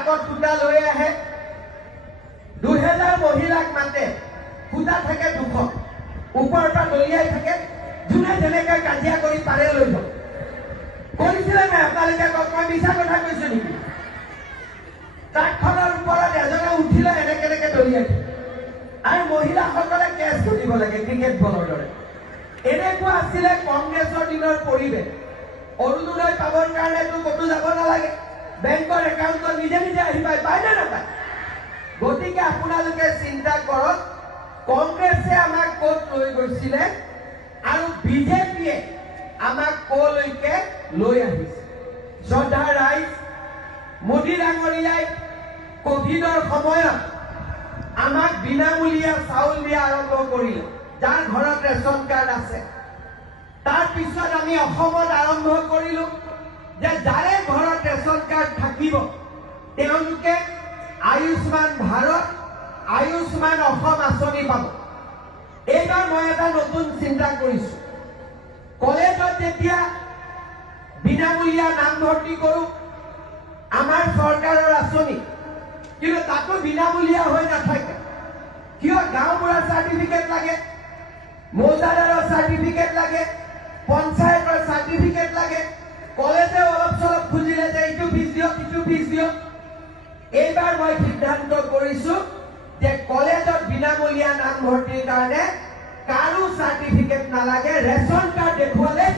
ট্ৰাকত সূতা লৈ আহে 2000 মহিলাক মাতে সূতা থাকে 200 ওপৰৰ পৰা দলিয়াই থাকে যোনে যেনেকৈ কাজিয়া কৰি পাৰে লৈ যাব কৰিছিলে নাই আপোনালোকে মই মিছা কথা কৈছো নেকি ট্ৰাকখনৰ ওপৰত এজনে উঠিলে এনেকে দলিয়াই আৰু মহিলাসকলে কেছ কৰিব লাগে ক্ৰিকেট বলৰ দৰে এনেকুৱা আছিলে কংগ্ৰেছৰ দিনৰ পৰিৱেশ অৰুণোদয় পাবৰ কাৰণেতো ক'তো যাব নালাগে বেংকৰ একাউণ্টত নিজে নিজে আহি পায় নে নাপায় গতিকে আপোনালোকে চিন্তা কৰক কংগ্ৰেছে আমাক ক'ত লৈ গৈছিলে আৰু বিজেপিয়ে আমাক ক'লৈকে লৈ আহিছে শ্ৰদ্ধা ৰাইজ মোদী ডাঙৰীয়াই কোভিডৰ সময়ত আমাক বিনামূলীয়া চাউল দিয়া আৰম্ভ কৰিলে যাৰ ঘৰত ৰেচন কাৰ্ড আছে তাৰ পিছত আমি অসমত আৰম্ভ কৰিলো যে যাৰে ঘৰত ৰেচন কাৰ্ড থাকিব তেওঁলোকে আয়ুষ্মান ভাৰত আয়ুষ্মান অসম আঁচনি পাব এইবাৰ মই এটা নতুন চিন্তা কৰিছো কলেজত যেতিয়া বিনামূলীয়া নামভৰ্তি কৰো আমাৰ চৰকাৰৰ আঁচনি কিন্তু তাতো বিনামূলীয়া হৈ নাথাকে কিয় গাঁওবুঢ়াৰ চাৰ্টিফিকেট লাগে মৌজাদাৰৰ চাৰ্টিফিকেট লাগে পঞ্চায়তৰ চাৰ্টিফিকেট লাগে কলেজে অলপ চলপ খুজিলে যে ইটো ফিজ দিয়ক ইটো ফিজ দিয়ক এইবাৰ মই সিদ্ধান্ত কৰিছো যে কলেজত বিনামূলীয়া নামভৰ্তিৰ কাৰণে কাৰো চাৰ্টিফিকেট নালাগে ৰেচন কাৰ্ড দেখুৱালে